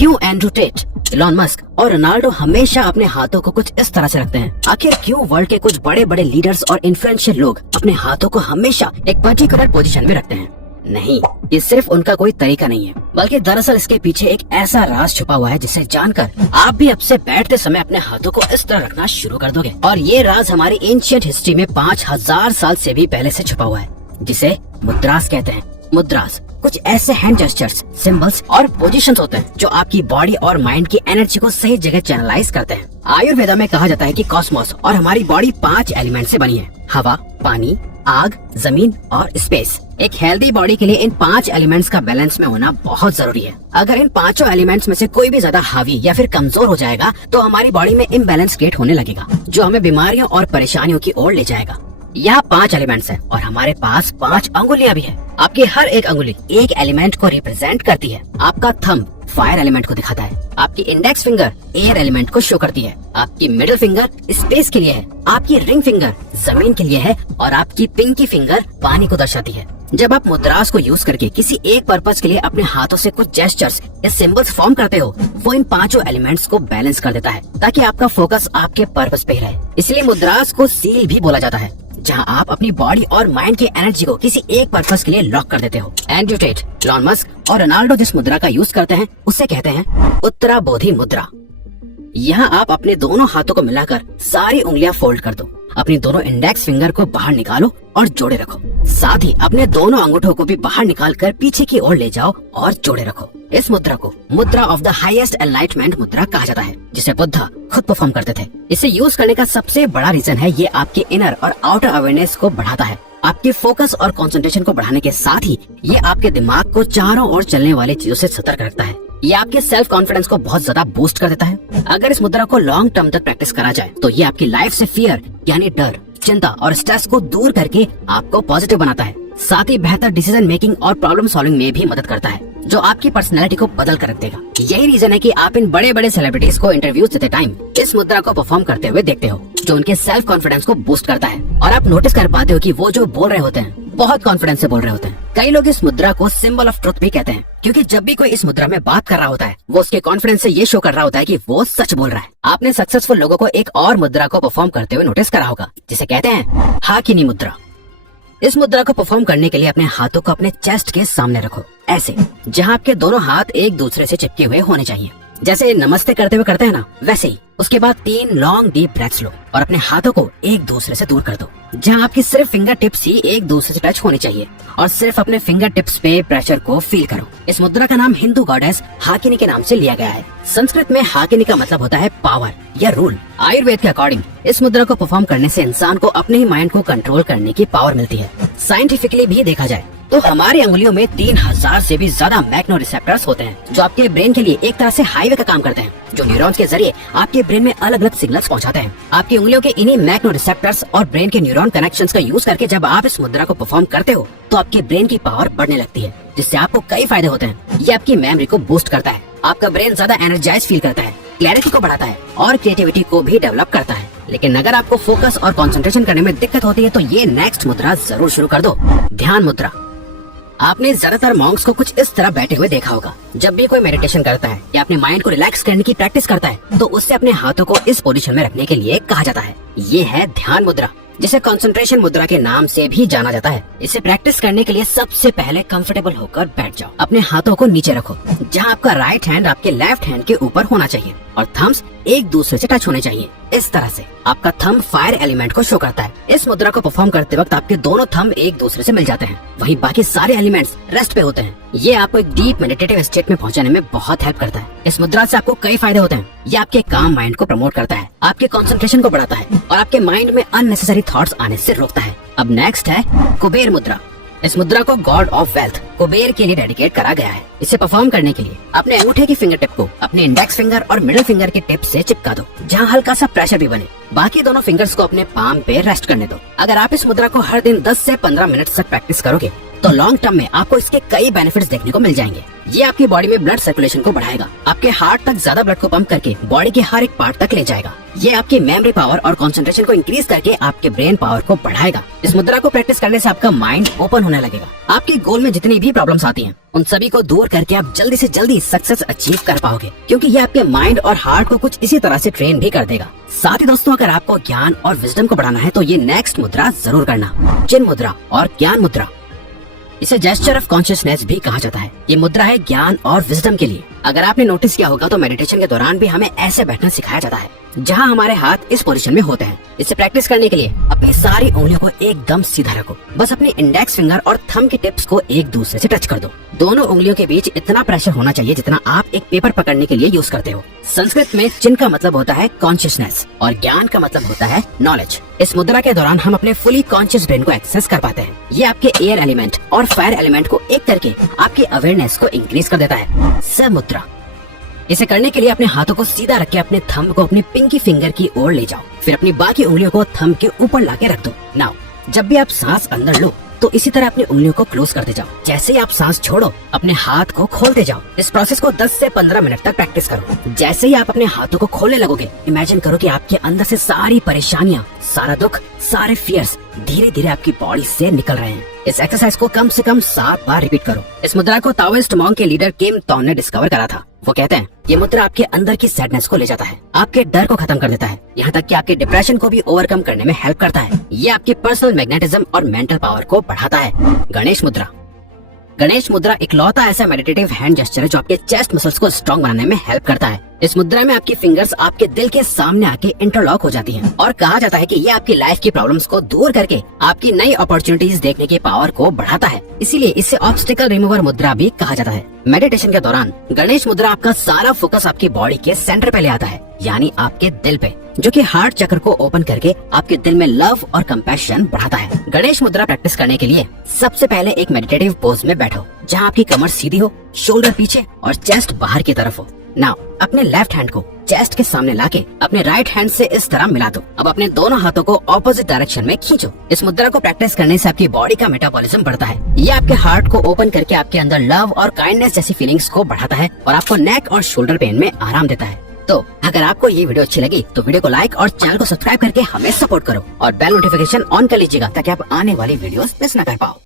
क्यों Andrew Tate, Elon Musk और Ronaldo हमेशा अपने हाथों को कुछ इस तरह से रखते हैं? आखिर क्यों वर्ल्ड के कुछ बड़े बड़े लीडर्स और इन्फ्लुएंशियल लोग अपने हाथों को हमेशा एक पर्टिकुलर पोजीशन में रखते हैं? नहीं, ये सिर्फ उनका कोई तरीका नहीं है, बल्कि दरअसल इसके पीछे एक ऐसा राज छुपा हुआ है जिसे जानकर आप भी अब से बैठते समय अपने हाथों को इस तरह रखना शुरू कर दोगे। और ये राज हमारी एंशिएंट हिस्ट्री में 5000 साल से भी पहले से छुपा हुआ है, जिसे मुद्रास कहते हैं। मुद्रास कुछ ऐसे हैंड जेस्चर्स, सिंबल्स और पोजीशंस होते हैं जो आपकी बॉडी और माइंड की एनर्जी को सही जगह चैनलाइज करते हैं। आयुर्वेदा में कहा जाता है कि कॉस्मोस और हमारी बॉडी 5 एलिमेंट से बनी है: हवा, पानी, आग, जमीन और स्पेस। एक हेल्दी बॉडी के लिए इन 5 एलिमेंट्स का बैलेंस में होना बहुत जरूरी है। अगर इन 5 एलिमेंट्स में से कोई भी ज्यादा हावी या फिर कमजोर हो जाएगा तो हमारी बॉडी में इम्बैलेंस क्रिएट होने लगेगा, जो हमें बीमारियों और परेशानियों की ओर ले जाएगा। यहाँ 5 एलिमेंट्स हैं और हमारे पास 5 अंगुलियां भी है। आपकी हर एक अंगुली एक एलिमेंट को रिप्रेजेंट करती है। आपका थंब फायर एलिमेंट को दिखाता है, आपकी इंडेक्स फिंगर एयर एलिमेंट को शो करती है, आपकी मिडिल फिंगर स्पेस के लिए है, आपकी रिंग फिंगर जमीन के लिए है और आपकी पिंकी फिंगर पानी को दर्शाती है। जब आप मुद्रास को यूज करके किसी एक पर्पस के लिए अपने हाथों से कुछ जेस्चर्स या सिंबल्स फॉर्म करते हो, वो इन 5 एलिमेंट्स को बैलेंस कर देता है ताकि आपका फोकस आपके पर्पस पे ही रहे। इसलिए मुद्रास को सील भी बोला जाता है, जहां आप अपनी बॉडी और माइंड की एनर्जी को किसी एक पर्पस के लिए लॉक कर देते हो। एंड्रू टेट, इलॉन मस्क और रोनाल्डो जिस मुद्रा का यूज करते हैं उसे कहते हैं उत्तरा बोधि मुद्रा। यहाँ आप अपने दोनों हाथों को मिलाकर सारी उंगलियां फोल्ड कर दो, अपनी दोनों इंडेक्स फिंगर को बाहर निकालो और जोड़े रखो। साथ ही अपने दोनों अंगूठों को भी बाहर निकालकर पीछे की ओर ले जाओ और जोड़े रखो। इस मुद्रा को मुद्रा ऑफ द हाईएस्ट एनलाइटमेंट मुद्रा कहा जाता है, जिसे बुद्धा खुद परफॉर्म करते थे। इसे यूज करने का सबसे बड़ा रीजन है ये आपके इनर और आउटर अवेयरनेस को बढ़ाता है। आपके फोकस और कंसंट्रेशन को बढ़ाने के साथ ही ये आपके दिमाग को चारों ओर चलने वाली चीजों से सतर्क रखता है। ये आपके सेल्फ कॉन्फिडेंस को बहुत ज्यादा बूस्ट कर देता है। अगर इस मुद्रा को लॉन्ग टर्म तक प्रैक्टिस करा जाए तो ये आपकी लाइफ से फियर यानी डर, चिंता और स्ट्रेस को दूर करके आपको पॉजिटिव बनाता है। साथ ही बेहतर डिसीजन मेकिंग और प्रॉब्लम सॉल्विंग में भी मदद करता है, जो आपकी पर्सनैलिटी को बदल कर रख देगा। यही रीजन है कि आप इन बड़े बड़े सेलिब्रिटीज को इंटरव्यूज देते टाइम इस मुद्रा को परफॉर्म करते हुए देखते हो, जो उनके सेल्फ कॉन्फिडेंस को बूस्ट करता है। और आप नोटिस कर पाते हो कि वो जो बोल रहे होते हैं बहुत कॉन्फिडेंस से बोल रहे होते हैं। कई लोग इस मुद्रा को सिंबल ऑफ ट्रुथ भी कहते हैं, क्योंकि जब भी कोई इस मुद्रा में बात कर रहा होता है वो उसके कॉन्फिडेंस से ये शो कर रहा होता है कि वो सच बोल रहा है। आपने सक्सेसफुल लोगों को एक और मुद्रा को परफॉर्म करते हुए नोटिस करा होगा, जिसे कहते हैं हाकिनी मुद्रा। इस मुद्रा को परफॉर्म करने के लिए अपने हाथों को अपने चेस्ट के सामने रखो, ऐसे, जहां आपके दोनों हाथ एक दूसरे से चिपके हुए होने चाहिए। जैसे नमस्ते करते हुए करते हैं ना, वैसे ही। उसके बाद 3 लॉन्ग डीप ब्रेथ्स लो और अपने हाथों को एक दूसरे से दूर कर दो, जहां आपकी सिर्फ फिंगर टिप्स ही एक दूसरे से टच होनी चाहिए और सिर्फ अपने फिंगर टिप्स पे प्रेशर को फील करो। इस मुद्रा का नाम हिंदू गॉडेस हाकिनी के नाम से लिया गया है। संस्कृत में हाकिनी का मतलब होता है पावर या रूल। आयुर्वेद के अकॉर्डिंग इस मुद्रा को परफॉर्म करने से इंसान को अपने ही माइंड को कंट्रोल करने की पावर मिलती है। साइंटिफिकली भी देखा जाए तो हमारी अंगुलियों में 3000 से भी ज्यादा मैग्नो रिसेप्टर्स होते हैं, जो आपके ब्रेन के लिए एक तरह से हाईवे का काम करते हैं, जो न्यूरॉन्स के जरिए आपके ब्रेन में अलग अलग सिग्नल्स पहुंचाते हैं। आपकी उंगलियों के इन्हीं मैग्नो रिसेप्टर्स और ब्रेन के न्यूरॉन कनेक्शंस का यूज करके जब आप इस मुद्रा को परफॉर्म करते हो तो आपके ब्रेन की पावर बढ़ने लगती है, जिससे आपको कई फायदे होते हैं। ये आपकी मेमोरी को बूस्ट करता है, आपका ब्रेन ज्यादा एनर्जाइज फील करता है, क्लैरिटी को बढ़ाता है और क्रिएटिविटी को भी डेवलप करता है। लेकिन अगर आपको फोकस और कंसंट्रेशन करने में दिक्कत होती है तो ये नेक्स्ट मुद्रा जरूर शुरू कर दो, ध्यान मुद्रा। आपने ज्यादातर मॉन्क्स को कुछ इस तरह बैठे हुए देखा होगा। जब भी कोई मेडिटेशन करता है या अपने माइंड को रिलैक्स करने की प्रैक्टिस करता है तो उससे अपने हाथों को इस पोजीशन में रखने के लिए कहा जाता है। ये है ध्यान मुद्रा, जिसे कंसंट्रेशन मुद्रा के नाम से भी जाना जाता है। इसे प्रैक्टिस करने के लिए सबसे पहले कंफर्टेबल होकर बैठ जाओ। अपने हाथों को नीचे रखो, जहां आपका राइट हैंड आपके लेफ्ट हैंड के ऊपर होना चाहिए और थम्स एक दूसरे से टच होने चाहिए। इस तरह से आपका थंब फायर एलिमेंट को शो करता है। इस मुद्रा को परफॉर्म करते वक्त आपके दोनों थंब एक दूसरे से मिल जाते हैं, वहीं बाकी सारे एलिमेंट्स रेस्ट पे होते हैं। ये आपको एक डीप मेडिटेटिव स्टेट में पहुंचाने में बहुत हेल्प करता है। इस मुद्रा से आपको कई फायदे होते हैं। ये आपके काम माइंड को प्रमोट करता है, आपके कंसंट्रेशन को बढ़ाता है और आपके माइंड में अननेसेसरी थॉट्स आने से रोकता है। अब नेक्स्ट है कुबेर मुद्रा। इस मुद्रा को गॉड ऑफ वेल्थ कुबेर के लिए डेडिकेट करा गया है। इसे परफॉर्म करने के लिए अपने अंगूठे की फिंगर टिप को अपने इंडेक्स फिंगर और मिडिल फिंगर के टिप से चिपका दो, जहां हल्का सा प्रेशर भी बने। बाकी दोनों फिंगर्स को अपने पाम पे रेस्ट करने दो। अगर आप इस मुद्रा को हर दिन 10 से 15 मिनट तक प्रैक्टिस करोगे तो लॉन्ग टर्म में आपको इसके कई बेनिफिट्स देखने को मिल जाएंगे। ये आपकी बॉडी में ब्लड सर्कुलेशन को बढ़ाएगा, आपके हार्ट तक ज्यादा ब्लड को पंप करके बॉडी के हर एक पार्ट तक ले जाएगा। ये आपकी मेमोरी पावर और कंसंट्रेशन को इंक्रीज करके आपके ब्रेन पावर को बढ़ाएगा। इस मुद्रा को प्रैक्टिस करने से आपका माइंड ओपन होने लगेगा। आपके गोल में जितनी भी प्रॉब्लम्स आती हैं, उन सभी को दूर करके आप जल्दी से जल्दी सक्सेस अचीव कर पाओगे, क्योंकि ये आपके माइंड और हार्ट को कुछ इसी तरह से ट्रेन भी कर देगा। साथ ही दोस्तों, अगर आपको ज्ञान और विजडम को बढ़ाना है तो ये नेक्स्ट मुद्रा जरूर करना, चिन्ह मुद्रा और ज्ञान मुद्रा। इसे जेस्चर ऑफ कॉन्शियसनेस भी कहा जाता है। ये मुद्रा है ज्ञान और विजडम के लिए। अगर आपने नोटिस किया होगा तो मेडिटेशन के दौरान भी हमें ऐसे बैठना सिखाया जाता है, जहाँ हमारे हाथ इस पोजीशन में होते हैं। इसे प्रैक्टिस करने के लिए अपनी सारी उंगलियों को एकदम सीधा रखो। बस अपने इंडेक्स फिंगर और थंब के टिप्स को एक दूसरे से टच कर दो। दोनों उंगलियों के बीच इतना प्रेशर होना चाहिए जितना आप एक पेपर पकड़ने के लिए यूज करते हो। संस्कृत में चिन्ह का मतलब होता है कॉन्शियसनेस और ज्ञान का मतलब होता है नॉलेज। इस मुद्रा के दौरान हम अपने फुली कॉन्शियस ब्रेन को एक्सेस कर पाते हैं। ये आपके एयर एलिमेंट और फायर एलिमेंट को एक करके आपकी अवेयरनेस को इंक्रीज कर देता है। स मुद्रा। इसे करने के लिए अपने हाथों को सीधा रख के अपने थंब को अपनी पिंकी फिंगर की ओर ले जाओ, फिर अपनी बाकी उंगलियों को थंब के ऊपर लाके रख दो। नाउ जब भी आप सांस अंदर लो तो इसी तरह अपनी उंगलियों को क्लोज करते जाओ। जैसे ही आप सांस छोड़ो, अपने हाथ को खोलते जाओ। इस प्रोसेस को 10 से 15 मिनट तक प्रैक्टिस करो। जैसे ही आप अपने हाथों को खोलने लगोगे, इमेजिन करो कि आपके अंदर से सारी परेशानियां, सारा दुख, सारे फियर्स धीरे धीरे आपकी बॉडी से निकल रहे हैं। इस एक्सरसाइज को कम से कम 7 बार रिपीट करो। इस मुद्रा को ताओइस्ट मॉन्क के लीडर किम तोन ने डिस्कवर करा था। वो कहते हैं ये मुद्रा आपके अंदर की सैडनेस को ले जाता है, आपके डर को खत्म कर देता है, यहाँ तक कि आपके डिप्रेशन को भी ओवरकम करने में हेल्प करता है। ये आपकी पर्सनल मैग्नेटिज्म और मेंटल पावर को बढ़ाता है। गणेश मुद्रा। गणेश मुद्रा इकलौता ऐसा मेडिटेटिव हैंड जेस्चर है जो आपके चेस्ट मसल्स को स्ट्रॉन्ग बनाने में हेल्प करता है। इस मुद्रा में आपकी फिंगर्स आपके दिल के सामने आके इंटरलॉक हो जाती हैं और कहा जाता है कि ये आपकी लाइफ की प्रॉब्लम्स को दूर करके आपकी नई अपॉर्चुनिटीज देखने की पावर को बढ़ाता है। इसीलिए इसे ऑब्स्टिकल रिमूवर मुद्रा भी कहा जाता है। मेडिटेशन के दौरान गणेश मुद्रा आपका सारा फोकस आपकी बॉडी के सेंटर पे ले आता है, यानी आपके दिल पे, जो कि हार्ट चक्र को ओपन करके आपके दिल में लव और कंपैशन बढ़ाता है। गणेश मुद्रा प्रैक्टिस करने के लिए सबसे पहले एक मेडिटेटिव पोज में बैठो, जहाँ आपकी कमर सीधी हो, शोल्डर पीछे और चेस्ट बाहर की तरफ हो। नाउ अपने लेफ्ट हैंड को चेस्ट के सामने लाके अपने राइट हैंड से इस तरह मिला दो। अब अपने दोनों हाथों को ऑपोजिट डायरेक्शन में खींचो। इस मुद्रा को प्रैक्टिस करने से आपकी बॉडी का मेटाबॉलिज्म बढ़ता है। ये आपके हार्ट को ओपन करके आपके अंदर लव और काइंडनेस जैसी फीलिंग्स को बढ़ाता है और आपको नेक और शोल्डर पेन में आराम देता है। तो अगर आपको ये वीडियो अच्छी लगी तो वीडियो को लाइक और चैनल को सब्सक्राइब करके हमें सपोर्ट करो और बेल नोटिफिकेशन ऑन कर लीजिएगा, ताकि आप आने वाली वीडियोस मिस न कर पाओ।